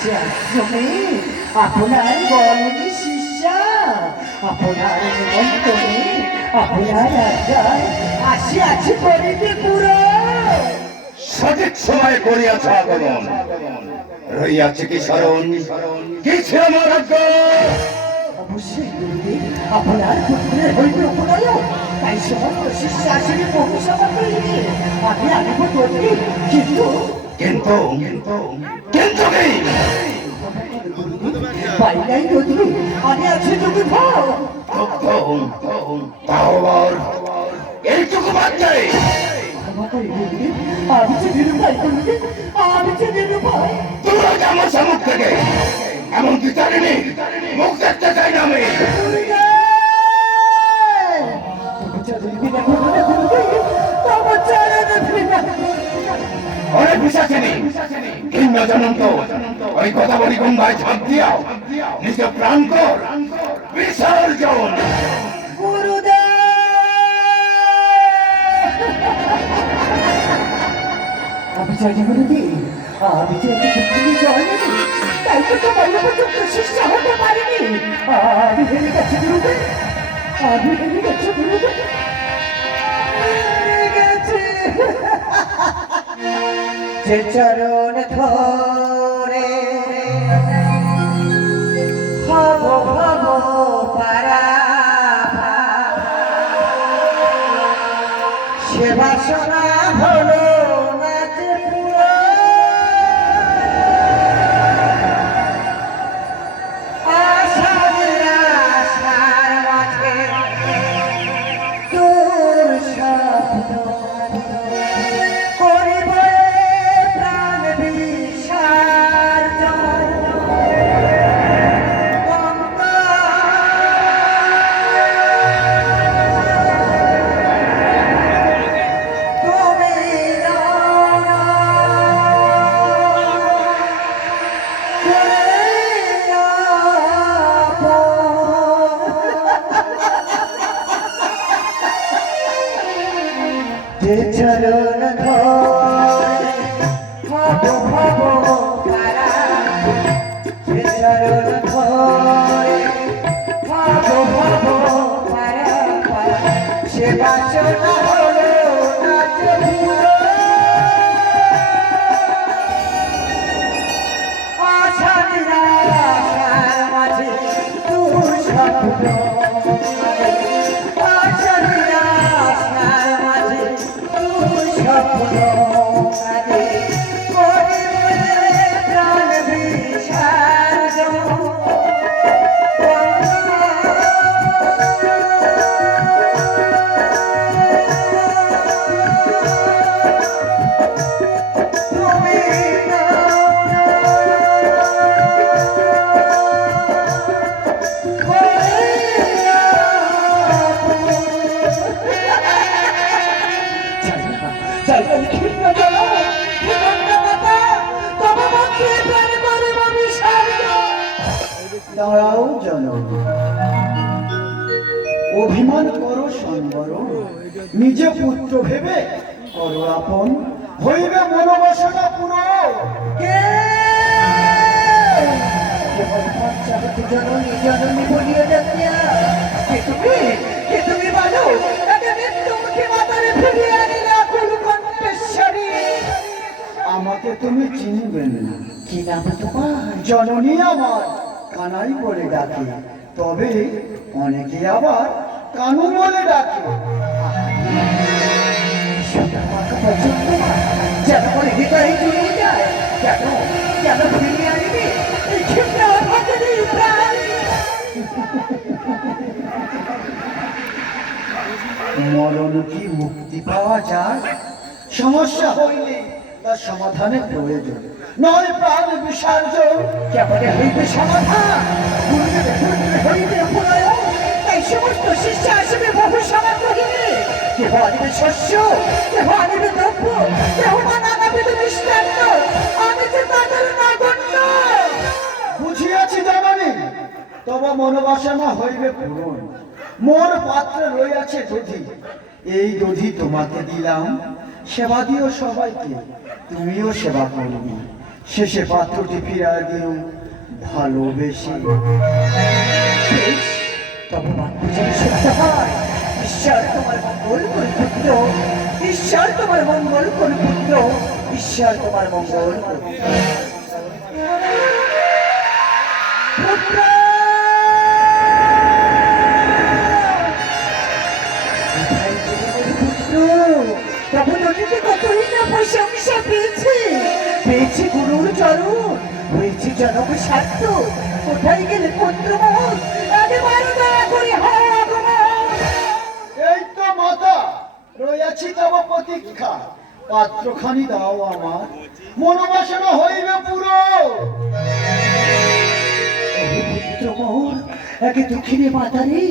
আশ্রমে আপনার গলনি শিষ্যা আপনার নিমন্ত্রণে আপনার আজ্ঞায় আসি আছি করিতে পুরো। সঠিক সময় করিয়াছ আগমন। রইয়াছে কি স্মরণ? কি ছিল আমার আজ্ঞা অবশ্যই গুরুদেব আপনার পুত্রের হইবে উপনয়ন। তাই সমস্ত শিষ্য আসিবে বহু সভা করিবে। আমি আনিব দৌড়ি কিন্তু কিন্তু কিন্তু কি? বাইলাই নদী আমি আছি তুমি ভাও তাও এইটুকু বাদ দেয় আমি যে নিরুপায় আমি যে নিরুপায়। তোমরা কেমন মুখ থেকে? এমন কি জানিনি, মুখ দেখতে চাই না আমি। অনেক বিশ্বাসিনী কিংবা জানুন তো ওই কথা বলি ঝাঁপ দিয়াও। প্রাণ আমি গুরুদেব! আমি জয়নি তাই তো তোমার পর্যন্ত শিষ্য হতে পারিনি। আমি হেরে গেছি গুরুদেব আমি হেরে পারা। সে বাসনা হলো যে চরণ ধরে, ভব ভব তারা যে চরণ ধরে, ভব ভব তারা সে বাসনা হলো নাচে পুরো আশা নিরাশার মাঝে তুই স্বপ্ন। দাঁড়াও জন অভিমান করো সম্বর নিজে পুত্র ভেবে করো আপন। হইবে মনোবাসনা পুরো জননী জননী বলিয়া যাচ্ছিয়া কে তুমি? কে তুমি বলো? একে মৃত্যুমুখী মাতারে ফিরিয়ে আনিলা কুল আমাকে তুমি চিনবে না। কি নাম তোমার? জননী আমার। কানাই বলে ডাকে। তবে অনেকে আবার কানু বলে ডাকে। মরণ কি মুক্তি পাওয়া যায়? সমস্যা হইলে তার সমাধানের প্রয়োজন নয় প্রাণ হইবে সমাধান। প্রলয় সমস্ত শিষ্য আসবে বহু কেহ আনিবে শস্য, কেহ আনিবে দ্রব্য, কেহ আমি যে তাদের নগণ্য। বুঝিয়াছি জানানি, তবে মনোবাসনা হইবে পূরণ। মোর পাত্রে রইয়াছে দধি। এই দধি তোমাকে দিলাম সেবা দিও সবাইকে, তুমিও সেবা করবি শেষে পাত্রটি ফিরা দিও, ভালোবেসে। ঈশ্বর তোমার মঙ্গল করুন পুত্র ঈশ্বর তোমার মঙ্গল করুন পুত্র ঈশ্বর তোমার মঙ্গল করুন স্বার্থ কোথায় গেলে পুত্র এই তো মাতা রয়েছি তব প্রতীক্ষা। পাত্রখানি দাও আমার মনোবাসনা হইবে পুরো। পুত্র মোহন একে দুঃখিনী মাতারে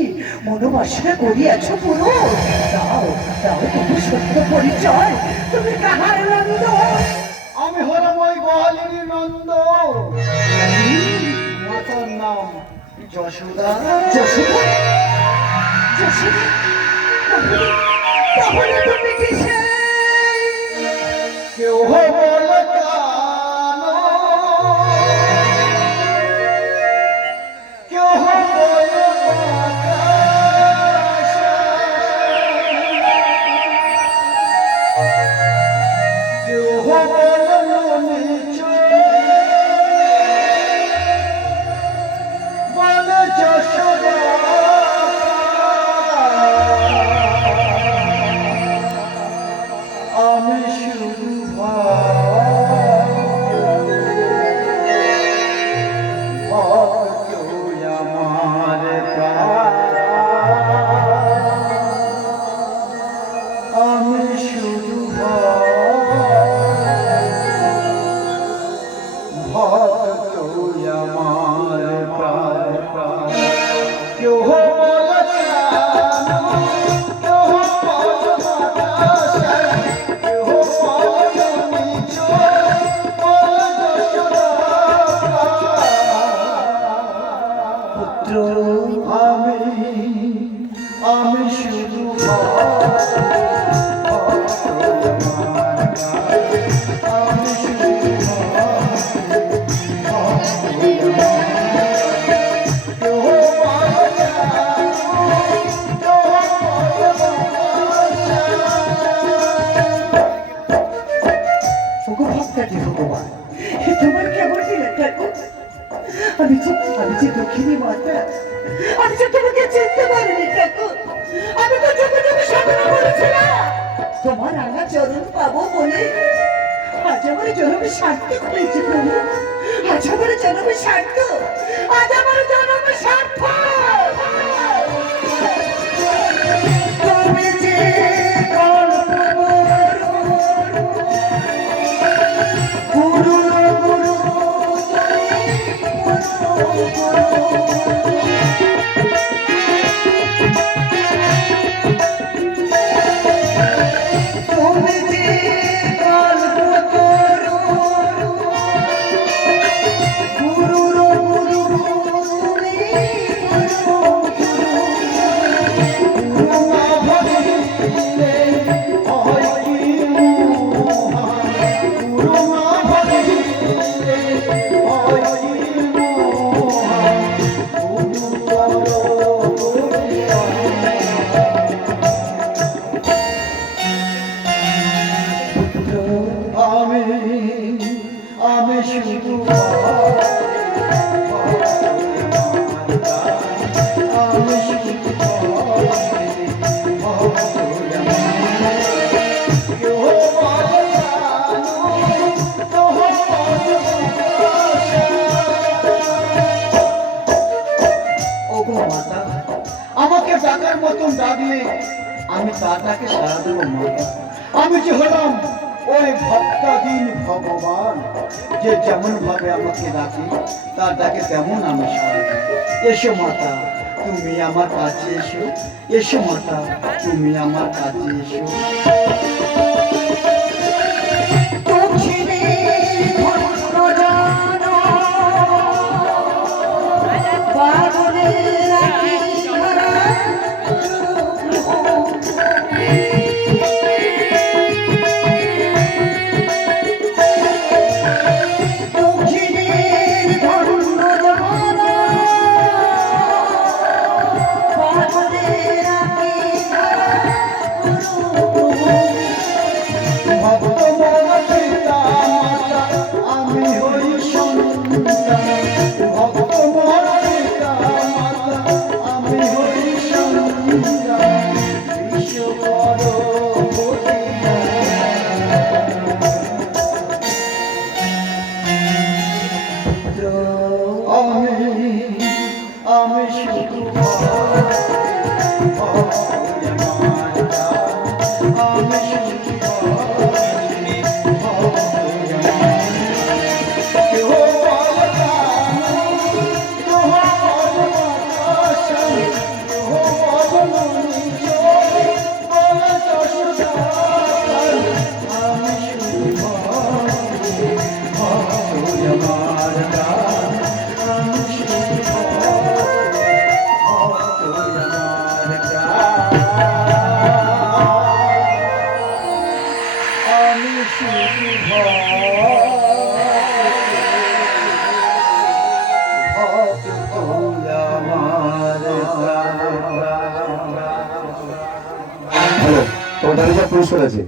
মনোবাসনা করিয়াছ পুরো। দাও দাও তুমি সত্য পরিচয় তুমি কাহার নন্দ? আমি হলাম ওই বহালিনী নন্দ। নাম? যশোদা। যশোদা? যশোদা? তাহলে তুমি কেউ বল আমি যে আমি যে দক্ষিণী মাতা আমি যে তোমাকে চিনতে পারিনি, ঠাকুর। আমি তো চোখে চোখে স্বপ্ন করেছিলাম তোমার রাঙা চরণ পাবো বলে। আজ আমার জনমে সার্থক হয়েছে প্রভু। আজ আমার জনমে সার্থক আজ আমার জনমে সার্থক আমাকে ডাকার মতন ডাকলে আমি তাটাকে সারা দেবো আমি যে হলাম ওই ভক্তাধীন ভগবান যে যেমন ভাবে আমাকে ডাকে, তার ডাকে তেমন আমি সারা এসো মাতা, তুমি আমার কাছে এসো। এসো মাতা, তুমি আমার কাছে এসো। ስለዚህ